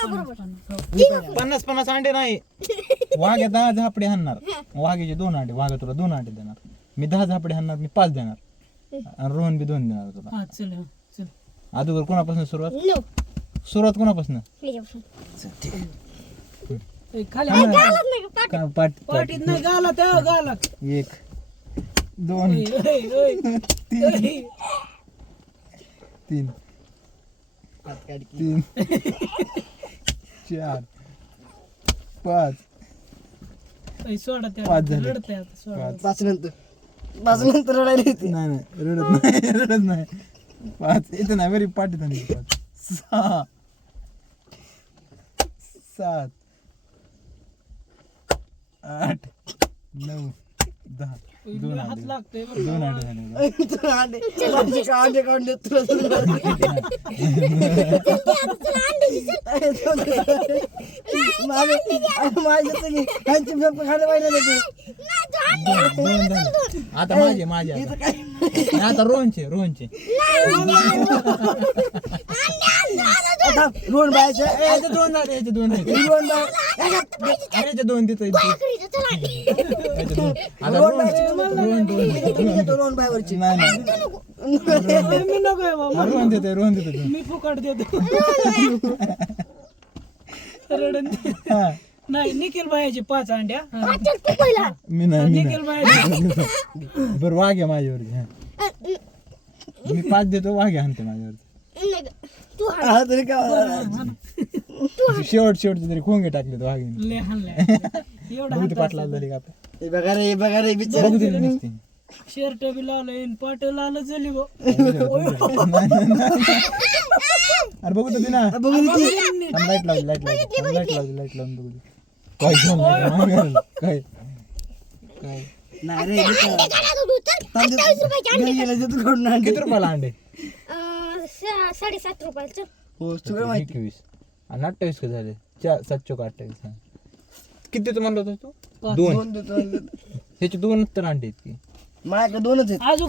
50 50 अंडे नाही. वाघ्या 10 झापडे हाणणार, वाघ्याचे 2 अंडे, वाघा तुला 2 अंडे देणार, मी 10 झापडे हाणणार, मी 5 देणार आणि रोहन बी 2 देणार तुला. हा चल हा चल अगोदर कोणापासून सुरुवात कोणापासून? चल, ठीक आहे. ए, खाली पाटीत नाही गाला त्या गाला 1 2 3 3 3 4 5 सोडा त्या 5 झाले. रडते आता सोडा 5 नंतर रडायला येते. नाही रडत नाही 5 इथे नाही बरी पाठीत आणि 6 7 8 9 10 2 हात अंडे लागतोय 2 अंडे झाले. अंडे काढून देत तुला खायला पाहिजे. आता माझे आता रोहनचे रोहन बायचे याचे 2 झाले, याचे 2 आहेत. रोहन बाय याचे 2 तिथे याचे 2. आता रोहन बायवरची नाही मी नको आहे बाबा, रोहन देते 2. मी फुकट देतो रडन हा नाही. निखिल बायाचे 5 अंड्या हा. मी नाही निखिल बायाचे बरं वाघ्या माझ्यावरती. हा मी 5 देतो, वाघ्या आणते माझ्यावरती. हा तरी काय शेवटचे तरी खोंगे टाकले तो वाघ्याने. लय हाणलाय एवढा बघू ते पाटला झाली का आपल्या. हे बघा रे बिचार बघू दिली नसती. शर्ट बी लावलं पाट लाल झाली गो अरे बघू तर ना लाईट लावली लावून बघू दे. काय घेऊन राहिला? काय नाही रे किती रुपयाला अंडे? 7.5 रुपयाचं. हो सगळं माहिती. 21 आणि 28 का झाले? 7 चौक 28. हा किती देतो म्हणलं होतं तू? 2. दोन देतो त्याचे 2 तर अंडे आहेत की. माझ्याकडे 2च आहेत. अजून